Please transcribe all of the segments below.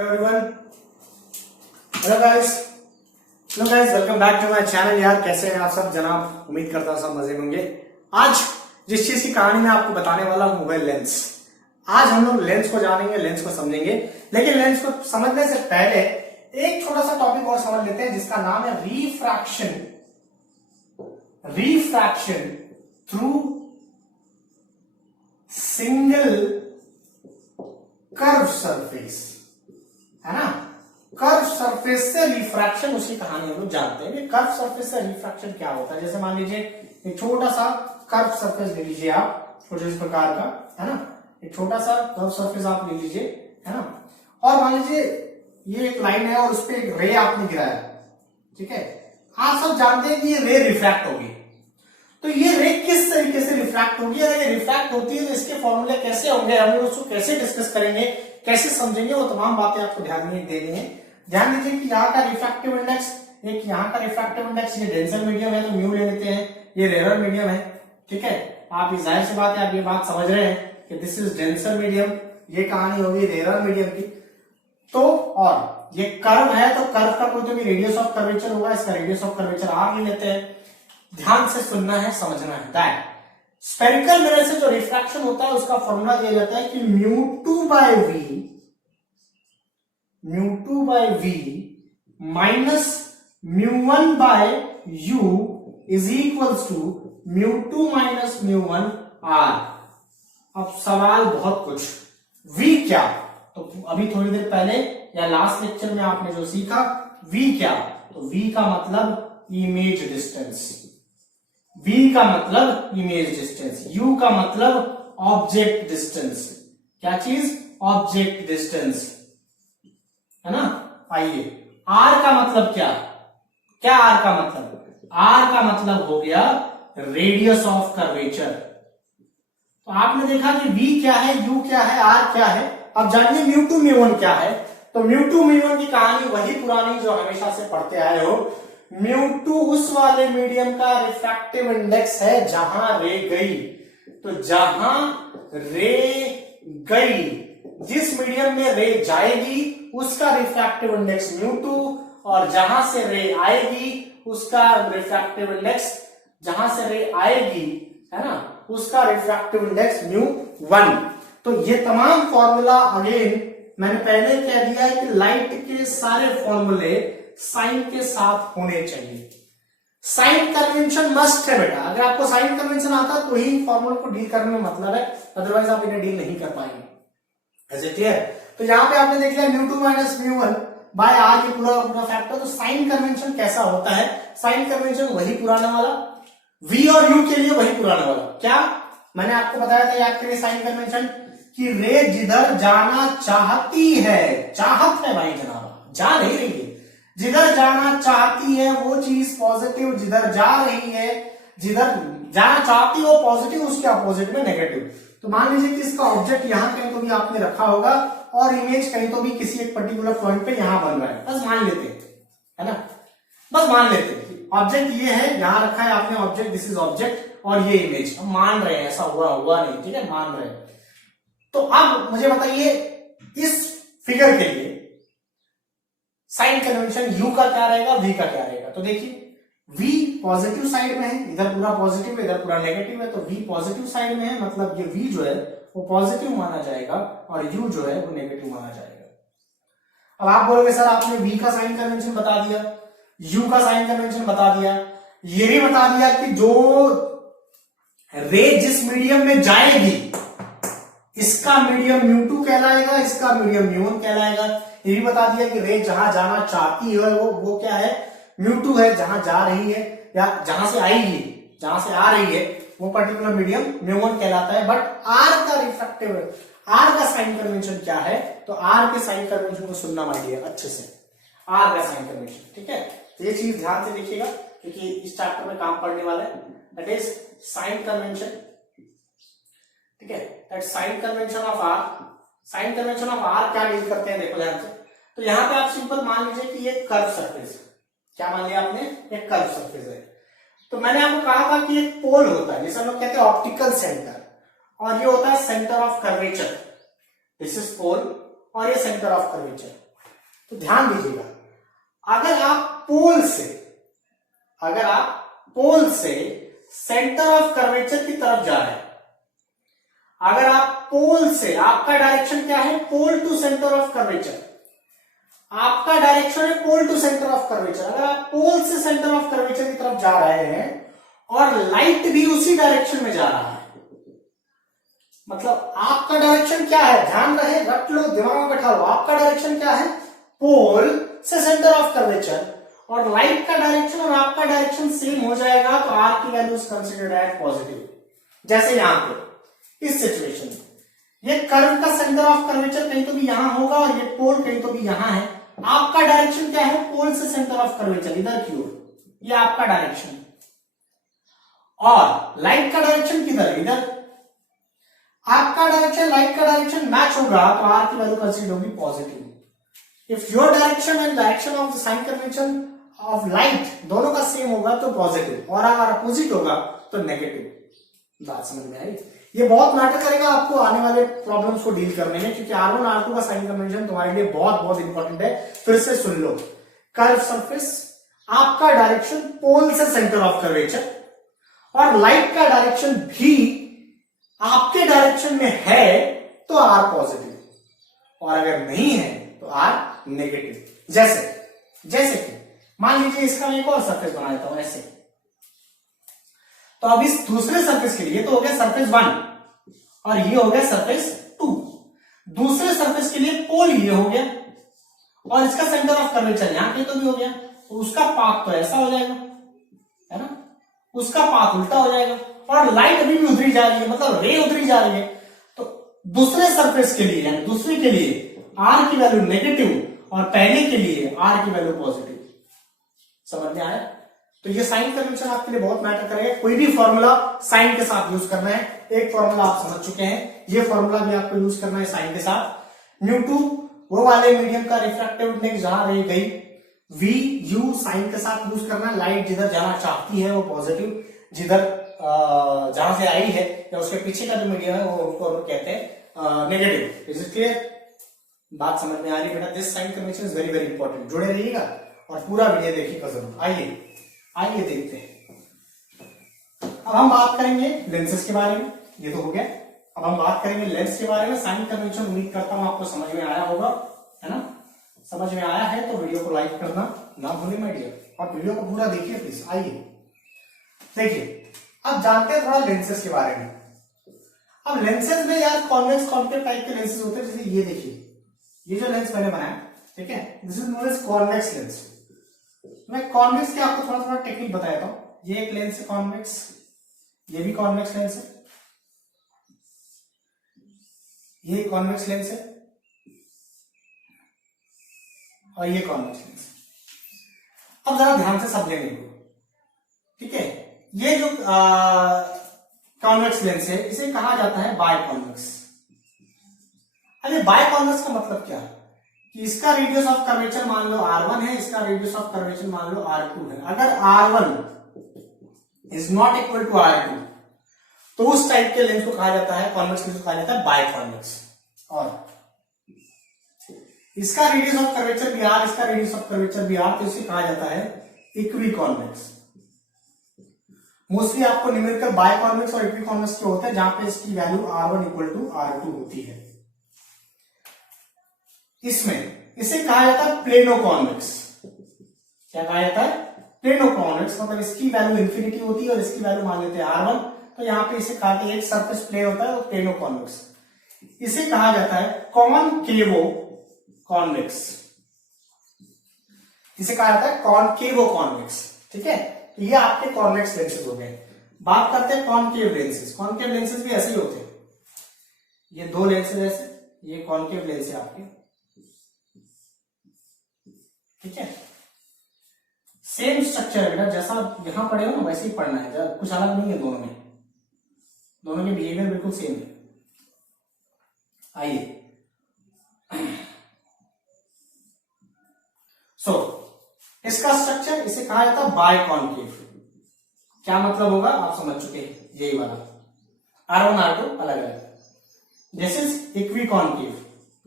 Everyone, hello guys, welcome back to my channel. यार कैसे हैं आप सब जनाब? उम्मीद करता हूं सब मजे में होंगे। आज जिस चीज की कहानी मैं आपको बताने वाला हूं वो है लेंस। आज हम लोग लेंस को जानेंगे, लेंस को समझेंगे, लेकिन लेंस को समझने से पहले एक छोटा सा टॉपिक और समझ लेते हैं जिसका नाम है refraction. Refraction through single curve surface, है ना। कर्व सरफेस से रिफ्रैक्शन, उसकी कहानी हम लोग जानते हैं कि कर्व सरफेस से रिफ्रैक्शन क्या होता है। जैसे मान लीजिए एक छोटा सा कर्व सरफेस ले लीजिए आप, कुछ इस प्रकार का, है ना। एक छोटा सा कर्व सरफेस आप ले लीजिए, है ना। और मान लीजिए ये एक लाइन है और उस पर एक रे आपने गिराया, ठीक है। आप सब जानते हैं कि ये रे रिफ्रैक्ट होगी, तो ये रे किस तरीके से रिफ्रैक्ट होगी, अगर ये रिफ्रैक्ट होती है तो इसके फॉर्मूले कैसे होंगे, हम लोग उसको कैसे डिस्कस करेंगे, कैसे समझेंगे, वो तमाम बातें आपको ध्यान में देनी है। ध्यान दीजिए कि यहाँ का रिफ्रैक्टिव इंडेक्स, एक यहाँ का रिफ्रैक्टिव इंडेक्स, ये डेंसर मीडियम है तो म्यू ले लेते हैं, ये रेयर मीडियम है, ठीक है। आप जाहिर सी बात है, आप ये बात समझ रहे हैं कि दिस इज डेंसर मीडियम, ये कहानी होगी रेयर मीडियम की। तो और ये कर्व है तो कर्व का कोई तो भी रेडियस ऑफ कर्वेचर होगा, इसका रेडियस ऑफ कर्वेचर आर ले लेते हैं। ध्यान से सुनना है, समझना है। दैट स्फेरिकल मिरर से जो रिफ्रैक्शन होता है उसका फॉर्मूला दिया जाता है कि μ2 by v minus μ1 by u is equals to μ2 minus μ1 r। अब सवाल बहुत कुछ, v क्या? तो अभी थोड़ी देर पहले या लास्ट लेक्चर में आपने जो सीखा, v क्या? तो v का मतलब इमेज डिस्टेंस, v का मतलब इमेज डिस्टेंस, u का मतलब ऑब्जेक्ट डिस्टेंस। क्या चीज? ऑब्जेक्ट डिस्टेंस, है ना। आइए, r का मतलब क्या? क्या r का मतलब? r का मतलब हो गया रेडियस ऑफ कर्वेचर। तो आपने देखा कि v क्या है, u क्या है, r क्या है। अब जानिए μ2 μ1 क्या है। तो μ2 μ1 की कहानी वही पुरानी जो हमेशा से पढ़ते आए हो। μ2 उस वाले मीडियम का रिफ्रैक्टिव इंडेक्स है जहां रे गई। तो जहां रे गई, जिस मीडियम में रे जाएगी उसका रिफ्रैक्टिव इंडेक्स μ2, और जहां से रे आएगी उसका रिफ्रैक्टिव इंडेक्स, जहां से रे आएगी, है ना, उसका रिफ्रैक्टिव इंडेक्स μ1। तो ये तमाम फॉर्मूला अगेन मैंने पहले कह दिया है कि लाइट के सारे फॉर्मूले साइन के साथ होने चाहिए। साइन कन्वेंशन मस्ट है बेटा। अगर आपको साइन कन्वेंशन आता तो ही फॉर्मूले को डील करने में मतलब है, अदरवाइज आप इन्हें डील नहीं कर पाएंगे। Is it clear? तो यहां पे आपने देख लिया μ2 माइनस μ1 बाय आर, ये पूरा पूरा फैक्टर। तो साइन कन्वेंशन कैसा होता है? साइन कन्वेंशन वही पुराना वाला, v और u के लिए वही पुराना वाला। क्या मैंने आपको बताया था, याद करिए साइन कन्वेंशन, कि रे जिधर जाना चाहती है, चाहत है भाई जनाब, जा नहीं रही है, जिधर जाना चाहती है वो चीज पॉजिटिव, जिधर जा रही है, जिधर जाना चाहती है वो पॉजिटिव, उसके अपोजिट में नेगेटिव। तो मान लीजिए कि इसका ऑब्जेक्ट यहां कहीं तो भी आपने रखा होगा और इमेज कहीं तो भी किसी एक पर्टिकुलर पॉइंट पे यहां बन रहा है, बस मान लेते हैं, है ना, बस मान लेते हैं ऑब्जेक्ट ये है, यहां रखा है आपने ऑब्जेक्ट, दिस इज ऑब्जेक्ट, और ये इमेज। हम मान रहे हैं ऐसा हुआ नहीं, ठीक है, मान रहे हैं। तो अब मुझे बताइए इस फिगर के लिए साइन कन्वेंशन u का क्या रहेगा, v का क्या रहेगा। तो देखिए v पॉजिटिव साइड में है, इधर पूरा पॉजिटिव है, इधर पूरा नेगेटिव है, तो v पॉजिटिव साइड में है, मतलब ये v जो है वो पॉजिटिव माना जाएगा और u जो है वो नेगेटिव माना जाएगा। अब आप बोलोगे सर आपने v का साइन कन्वेंशन बता दिया, u का साइन कन्वेंशन बता दिया, ये भी बता दिया कि जो रे जिस मीडियम में जाएगी इसका मीडियम μ2 कहलाएगा, इसका मीडियम μ1 कहलाएगा। ये भी बता दिया कि रे जहां जाना चाहती है वो क्या है, μ2 है, जहां जा रही है या जहां से आएगी, जहां से आ रही है वो पर्टिकुलर मीडियम μ1 कहलाता है। बट r का रिफ्रैक्टिव, r का साइन कन्वेंशन क्या है, तो r के साइन कन्वेंशन को सुनना माय डियर अच्छे से, r का साइन कन्वेंशन, ठीक है। तो ये चीज ध्यान से देखिएगा क्योंकि इस चैप्टर में काम पढ़ने वाला है, दैट इज साइन कन्वेंशन, ठीक है। That sign convention of r, sign convention of r क्या डील करते हैं देखो ध्यान से। तो यहां पे आप सिंपल मान लीजिए कि ये कर्व सरफेस, क्या मान लिया आपने, एक कर्व सरफेस है। तो मैंने आपको कहा था कि एक पोल होता है, जैसे हम लोग कहते हैं ऑप्टिकल सेंटर, और ये होता है centre of curvature. This is pole और ये सेंटर ऑफ कर्वेचर। तो ध्यान दीजिएगा, अगर आप पोल से सेंटर ऑफ कर्वेचर की तरफ जा रहे हैं, अगर आप पोल से, आपका डायरेक्शन क्या है, pole to centre of curvature, आपका डायरेक्शन है pole to centre of curvature, अगर आप पोल से सेंटर ऑफ कर्वेचर की तरफ जा रहे हैं और लाइट भी उसी डायरेक्शन में जा रहा है, मतलब आपका डायरेक्शन क्या है, ध्यान रहे, रट लो, दिमाग में बैठा लो, आपका डायरेक्शन क्या है, पोल से सेंटर ऑफ कर्वेचर, और लाइट का डायरेक्शन और आपका डायरेक्शन सेम हो जाएगा तो आर की value is considered as positive. जैसे यहां पे इस सिचुएशन में ये कर्व का सेंटर ऑफ कर्वेचर कहीं तो भी यहां होगा और ये पोल कहीं तो भी यहां है, आपका डायरेक्शन क्या है, पोल से सेंटर ऑफ कर्वेचर इधर की ओर, ये आपका डायरेक्शन, और लाइट का डायरेक्शन किधर, इधर, आपका डायरेक्शन लाइट का डायरेक्शन मैच होगा तो आर की वैल्यू कंसीडर होगी positive. If your direction and direction of the sign convention of light दोनों का सेम होगा तो पॉजिटिव, और अगर अपोजिट होगा तो नेगेटिव। बात समझ में आई? ये बहुत मैटर करेगा आपको आने वाले प्रॉब्लम्स को डील करने में, क्योंकि R1 R2 का साइन कन्वेंशन तुम्हारे लिए बहुत बहुत इंपॉर्टेंट है। फिर से सुन लो, कर्व सरफेस, आपका डायरेक्शन पोल से सेंटर ऑफ कर्वेचर, और लाइट का डायरेक्शन भी आपके डायरेक्शन में है तो R पॉजिटिव, और अगर नहीं है तो R नेगेटिव। जैसे कि मान लीजिए इसका मैं एक और सरफेस बना देता हूं ऐसे, तो अब इस दूसरे सरफेस के लिए तो हो गया सरफेस 1 और ये हो गया सरफेस 2, दूसरे सरफेस के लिए पोल ये हो गया और इसका सेंटर ऑफ कर्वेचर यहां पे तो भी हो गया, तो उसका पाथ तो ऐसा हो जाएगा, है ना, उसका पाथ उल्टा हो जाएगा, और लाइट अभी भी उधरी जा रही है, मतलब रे उधरी जा रही है, तो दूसरे सरफेस के लिए यानी दूसरे के लिए आर की वैल्यू नेगेटिव और पहले के लिए आर की वैल्यू पॉजिटिव। समझ में आया? तो ये साइन कन्वेंशन आपके लिए बहुत मैटर करेगा। कोई भी फॉर्मूला साइन के साथ यूज करना है, एक फॉर्मूला आप समझ चुके हैं, ये फॉर्मूला भी आपको यूज करना है साइन के साथ। न्यू2 वो वाले मीडियम का रिफ्रैक्टिव इंडेक्स जहां रह गई, वी यू साइन के साथ यूज करना है। लाइट जिधर जाना चाहती है वो पॉजिटिव, जिधर जहां से आई है या उसके पीछे का जो मीडियम है वो उनको कहते हैं नेगेटिव। Is it clear? बात समझ में आ रही है बेटा? This sign convention is very very important, जुड़े रहिएगा और पूरा वीडियो देखिएगा जरूर। आइए देखते हैं। अब हम बात करेंगे लेंसेज के बारे में, ये तो हो गया। अब हम बात करेंगे लेंस के बारे में। साइन कन्वेंशन उम्मीद करता हूं आपको समझ में आया होगा, है ना? समझ में आया है तो वीडियो को लाइक करना ना भूलें माय डियर, और वीडियो को पूरा देखिए प्लीज। आइए देखिए, अब जानते हैं थोड़ा लेंसेज के बारे में। अब लेंसेज में यार कॉन्वेक्स कॉन्केव टाइप के लेंसेज होते हैं, जैसे ये देखिए, ये जो लेंस मैंने बनाया, ठीक है, this is known as convex lens. मैं कॉन्वेक्स के आपको थोड़ा थोड़ा टेक्निक बताता हूं। ये एक लेंस है कॉन्वेक्स, ये भी कॉन्वेक्स लेंस है, ये कॉन्वेक्स लेंस है, और ये कॉन्वेक्स लेंस है। अब जरा ध्यान से समझेंगे, ठीक है। ये जो कॉन्वेक्स लेंस है इसे कहा जाता है बायकॉन्वेक्स। अब ये बायकॉन्वेक्स का मतलब क्या है कि इसका रेडियस ऑफ कर्वेचर मान लो R1 है, इसका रेडियस ऑफ कर्वेचर मान लो R2 है। अगर R1 is not equal to R2 तो उस टाइप के लेंस को कहा जाता है कॉन्वेक्स लेंस को कहा जाता है बायकॉन्वेक्स। और इसका रेडियस ऑफ कर्वेचर भी R, इसका रेडियस ऑफ कर्वेचर भी R, तो इसे कहा जाता है इक्विकॉन्वेक्स। मोस्टली आपको न्यूमेरिकल बायकॉन्वेक्स और इक्विकॉन्वेक्स के होते हैं जहां पे इसकी value R1 equal to R2 होती है। इसमें इसे कहा जाता है प्लेनोकॉन्वेक्स। क्या कहा जाता है? प्लेनोकॉन्वेक्स, मतलब इसकी वैल्यू इंफिनिटी होती है और इसकी वैल्यू मान लेते हैं R1, तो यहां पे इसे कहा एक सरफेस प्लेन होता है वो प्लेनोकॉन्वेक्स। इसे कहा जाता है कॉनकेवो कॉन्वेक्स, इसे कहा जाता है कॉनकेवो कॉन्वेक्स, ठीक है। तो ये आपके कॉन्वेक्स लेंसेज हो गए। बात करते हैं कॉनकेव लेंसेज। कॉनकेव लेंसेज भी ऐसे ही होते हैं, ये दो लेंसेज ऐसे, ये कॉनकेव लेंस है आपके, ठीक है। सेम स्ट्रक्चर है बेटा, जैसा यहां पढ़े हो ना वैसे ही पढ़ना है, कुछ अलग नहीं है दोनों में, दोनों के बिहेवियर बिल्कुल सेम है। आइए इसका स्ट्रक्चर, इसे कहा जाता है बायकॉन्केव। क्या मतलब होगा आप समझ चुके हैं, यही वाला R1 R2 अलग अलग। दिस इज इक्विकॉन्केव,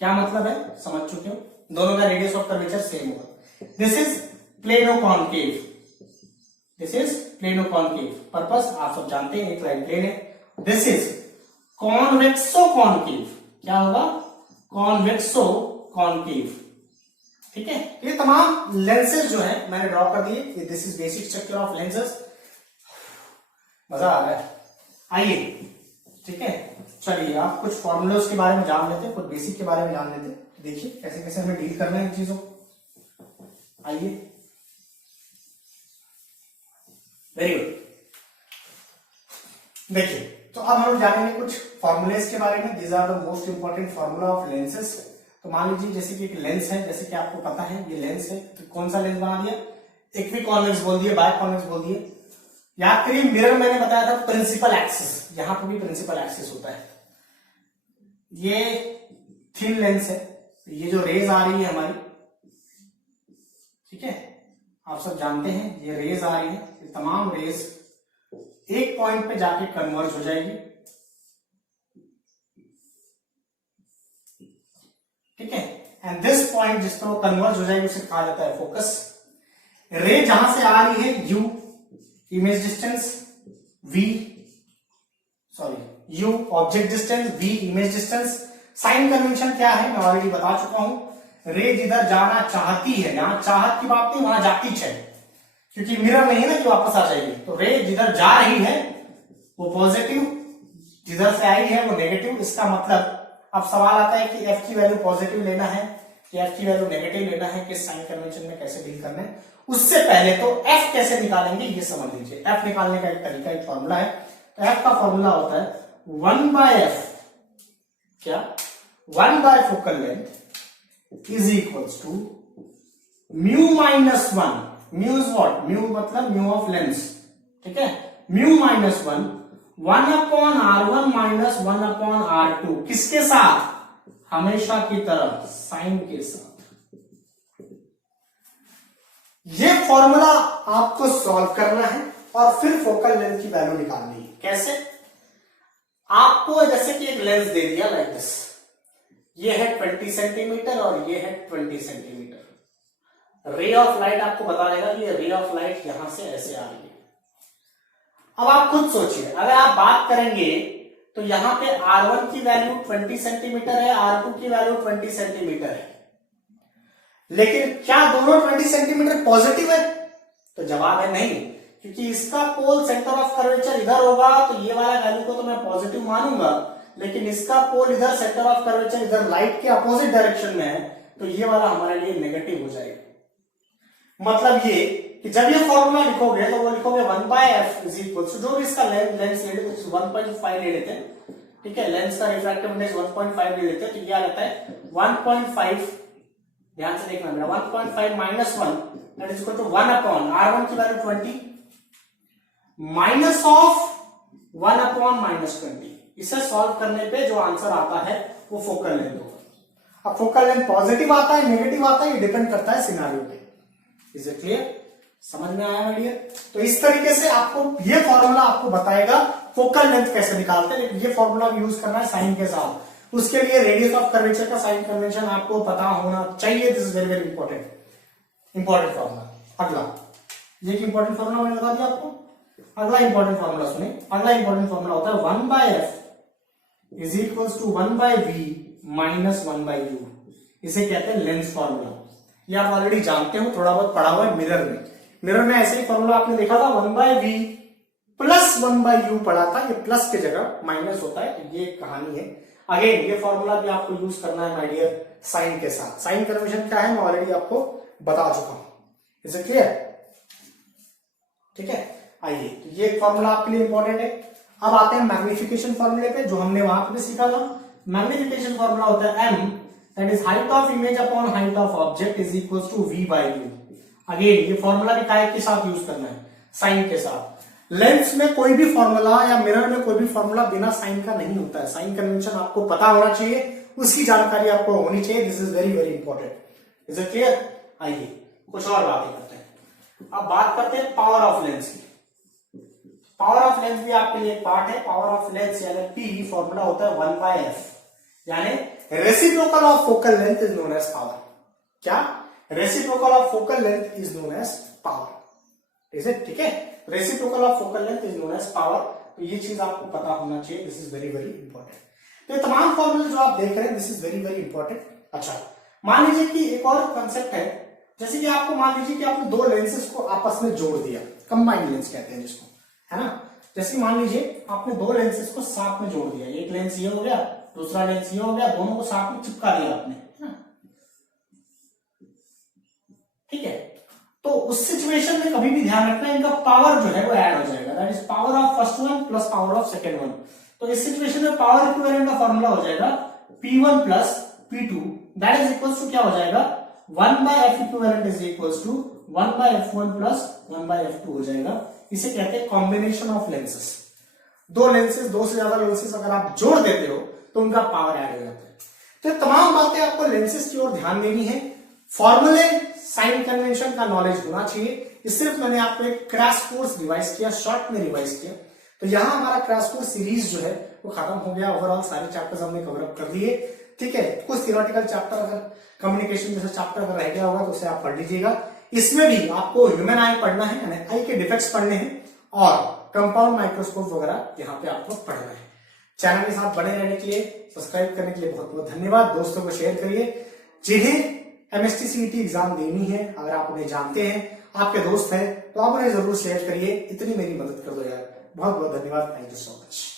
क्या मतलब है समझ चुके हो। दोनों का रेडियस ऑफ कर्वेचर सेम होगा। This is plano concave, this is plano concave. Purpose आप सब जानते हैं, एक लाइन प्लेन है। This is कॉन्वेक्सो concave. क्या होगा? कॉन्वेक्सो कॉनकेव। ठीक है, ये तमाम लेंसेज जो है मैंने ड्रॉ कर दिए। This is basic structure of lenses. मजा आ रहा है, आइए। ठीक है, चलिए आप कुछ फॉर्मूले के बारे में जान लेते हैं, कुछ बेसिक के बारे में जान लेते हैं। देखिए कैसे कैसे हमें डील करना है इन चीजों। आइए, वेरी गुड। देखिए, तो अब हम जानेंगे कुछ फॉर्मूलेस के बारे में। These are the most important formula of lenses. तो मान लीजिए जैसे कि एक लेंस है, जैसे कि आपको पता है ये लेंस है, तो कौन सा लेंस बना दिया? इक्विकॉन्वेक्स बोल दिए, बायकॉन्वेक्स बोल दिए। याद करिए, मिरर मैंने बताया था प्रिंसिपल एक्सिस, यहां पर भी प्रिंसिपल एक्सिस होता है। ये थिन लेंस है, ये जो रेज आ रही है हमारी, ठीक है, आप सब जानते हैं ये रेज आ रही है, ये तमाम रेज एक पॉइंट पे जाके कन्वर्ज हो जाएगी। ठीक है, एंड दिस पॉइंट जिस पर वो कन्वर्ज हो जाएगी उसे कहा जाता है फोकस। रे जहां से आ रही है u, image distance v, sorry u object distance, v image distance. Sign convention क्या है मैं ऑलरेडी बता चुका हूं। रे जिधर जाना चाहती है, यहां चाहत की बात नहीं, वहां जाती है, क्योंकि मिरर नहीं है ना कि वापस आ जाएगी। तो रे जिधर जा रही है वो पॉजिटिव, जिधर से आई है वो नेगेटिव। इसका मतलब अब सवाल आता है कि f की वैल्यू पॉजिटिव लेना है कि f की वैल्यू नेगेटिव लेना है, कि साइन कन्वेंशन में कैसे डील करना है। उससे पहले तो f कैसे निकालेंगे ये समझ लीजिए। f निकालने का एक तरीका, एक फॉर्मूला है। तो f का फॉर्मूला होता है 1/f, क्या 1/, focal length is equals to mu minus 1। Mu is what? Mu मतलब म्यू ऑफ लेंस। ठीक है, mu minus 1 1/r1 minus 1/r2। किसके साथ? हमेशा की तरह साइन के साथ। ये फॉर्मूला आपको सॉल्व करना है और फिर फोकल लेंथ की वैल्यू निकालनी है। कैसे? आपको जैसे कि एक लेंस दे दिया लाइक दिस, ये है 20 सेंटीमीटर और ये है 20 सेंटीमीटर। रे ऑफ लाइट आपको बता देगा कि रे ऑफ लाइट यहां से ऐसे आ रही है। अब आप खुद सोचिए, अगर आप बात करेंगे तो यहां पे R1 की वैल्यू 20 सेंटीमीटर है, R2 की वैल्यू 20 सेंटीमीटर है, लेकिन क्या दोनों 20 सेंटीमीटर पॉजिटिव है? तो जवाब है नहीं, क्योंकि इसका पोल सेंटर ऑफ कर्वेचर इधर होगा तो ये वाला वैल्यू को तो मैं पॉजिटिव मानूंगा, लेकिन इसका पोल इधर, सेंटर ऑफ कर्वेचर इधर लाइट के अपोजिट डायरेक्शन में है, तो ये वाला हमारे लिए नेगेटिव हो जाएगा। मतलब ये कि जब ये फॉर्मूला लिखोगे तो वो लिखोगे 1/f इज इक्वल टू, जो भी इसका लेंस ले लेते 1.5 ले लेते हैं। ठीक है, लेंस का रिफ्रैक्टिव इंडेक्स 1.5 ले लेते हैं, तो ये आ जाता है 1.5, ध्यान से देखना मेरा, 1.5 minus 1 that is equal to 1/r1 की वैल्यू 20 माइनस ऑफ 1/-20। इसे सॉल्व करने पे जो आंसर आता है वो फोकल लेंथ होगा। अब फोकल लेंथ पॉजिटिव आता है, नेगेटिव आता है, ये डिपेंड करता है सिनेरियो पे। Is it clear? समझ में आया मेडियर? तो इस तरीके से आपको ये फॉर्मूला आपको बताएगा फोकल लेंथ कैसे निकालते हैं, लेकिन ये फॉर्मूला यूज करना है साइन के साथ। उसके लिए रेडियस ऑफ कर्वेचर का साइन कन्वेंशन आपको पता होना चाहिए। This is very very important formula. अगला, ये इंपॉर्टेंट फॉर्मूला मैंने बता दिया आपको। अगला इंपॉर्टेंट फॉर्मूला सुने। अगला इंपॉर्टेंट फॉर्मूला होता है 1/f is equals to 1/v minus 1/u। इसे कहते हैं लेंस फॉर्मूला। ये आप ऑलरेडी जानते हो, थोड़ा बहुत पढ़ा हुआ है मिरर में। मिरर में ऐसे ही फॉर्मूला आपने देखा था, 1/v प्लस 1/u पढ़ा था। ये प्लस की जगह माइनस होता है, तो ये कहानी है। अगेन ये फॉर्मूला भी आपको यूज करना है माय डियर साइन के साथ। साइन कन्वेंशन क्या है मैं ऑलरेडी आपको बता चुका हूं। Is it clear? ठीक है, आइए, तो ये फॉर्मूला आपके लिए इंपॉर्टेंट है। अब आते हैं मैग्निफिकेशन फॉर्मूले पे, जो हमने वहां पे सीखा था। मैग्निफिकेशन फॉर्मूला होता है m, that is height of image upon height of object is equals to v/u। Again ये फॉर्मूला भी काय के साथ यूज करना है? साइन के साथ। लेंस में कोई भी फॉर्मूला या मिरर में कोई भी फॉर्मूला बिना साइन का नहीं होता है। साइन कन्वेंशन आपको पता होना चाहिए, उसकी जानकारी आपको होनी चाहिए। This is very very important. Is it clear? आइए कुछ और बातें करते हैं। अब बात करते हैं पावर ऑफ लेंस की। पावर ऑफ लेंस भी आपके लिए एक पार्ट है। पावर ऑफ लेंस यानी P फॉर्मूला होता है 1/f, यानी reciprocal of focal length is known as power. क्या? Reciprocal of focal length is known as power. ठीक है, reciprocal of focal length is known as power. तो ये चीज आपको पता होना चाहिए, this is very very important. तो ये तमाम फॉर्मूले जो आप देख रहे हैं, this is very very important. अच्छा, मान लीजिए कि एक और कंसेप्ट है, जैसे कि आपको मान लीजिए कि आपने दो लेंसेज को आपस में जोड़ दिया, कंबाइंड लेंस कहते हैं जिसको, है ना। जैसे मान लीजिए आपने दो लेंसेज को साथ में जोड़ दिया, एक लेंस ये हो गया, दूसरा लेंस ये हो गया, दोनों को साथ में चिपका दिया आपने, है ना। ठीक है, तो उस सिचुएशन में कभी भी ध्यान रखना इनका पावर जो है वो ऐड हो जाएगा, that is power of first one plus power of second one. तो इस सिचुएशन में पावर इक्विवेलेंट का फॉर्मूला हो जाएगा P1 plus P2, that is equals to क्या हो जाएगा, 1 by F equivalent is equals to 1 by F1 plus 1 by F2 हो जाएगा। इसे कहते हैं कॉम्बिनेशन ऑफ लेंसेस। दो लेंसेस, दो से ज्यादा लेंसेस अगर आप जोड़ देते हो तो उनका पावर ऐड हो जाता है। तो तमाम बातें आपको लेंसेस की ओर ध्यान देनी है। फॉर्मूले, साइन कन्वेंशन का नॉलेज होना चाहिए। इस सिर्फ मैंने आपको एक क्रैश कोर्स रिवाइज किया, शॉर्ट में रिवाइज किया। तो यहां हमारा क्रैश कोर्स सीरीज जो है वो खत्म हो गया। ओवरऑल सारे चैप्टर्स हमने कवर अप कर लिए। ठीक है, कुछ थियोरेटिकल चैप्टर अगर कम्युनिकेशन जैसे चैप्टर अगर रह गया होगा तो उसे आप पढ़ लीजिएगा। इसमें भी आपको ह्यूमन आई पढ़ना है, यानी आई के डिफेक्ट्स पढ़ने हैं और कंपाउंड माइक्रोस्कोप वगैरह यहाँ पे आपको पढ़ना है। चैनल के साथ बने रहने के लिए, सब्सक्राइब करने के लिए बहुत बहुत धन्यवाद। दोस्तों को शेयर करिए। जिन्हें MST CET एग्जाम देनी है, अगर आप उन्हें जानते हैं, आपके दोस्त हैं, तो आप उन्हें जरूर शेयर करिए। इतनी मेरी मदद कर दो यार। बहुत बहुत धन्यवाद। Thank you so much.